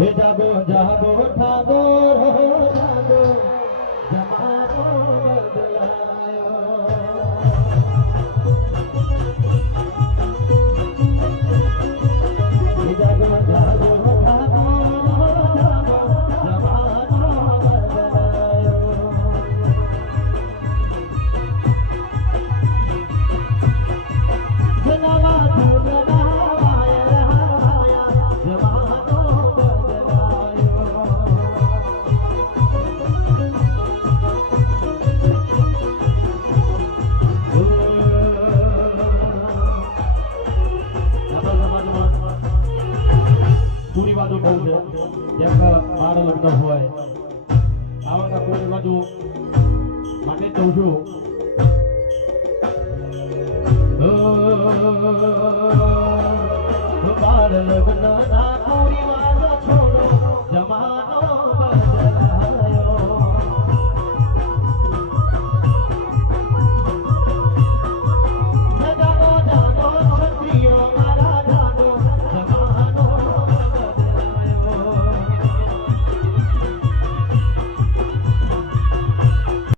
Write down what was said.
હે જાગો જાગો ઠાકોર જાગો જમાનો બદલાયો હે જાગો જાગો ઠાકોર જાગો જમાનો બદલાયો જનાવા પૂરી બાજુ બહુ છે જેમ કે બાર લગ્ન હોય આવા પૂરી બાજુ માટે કહું છું બાર લગ્ન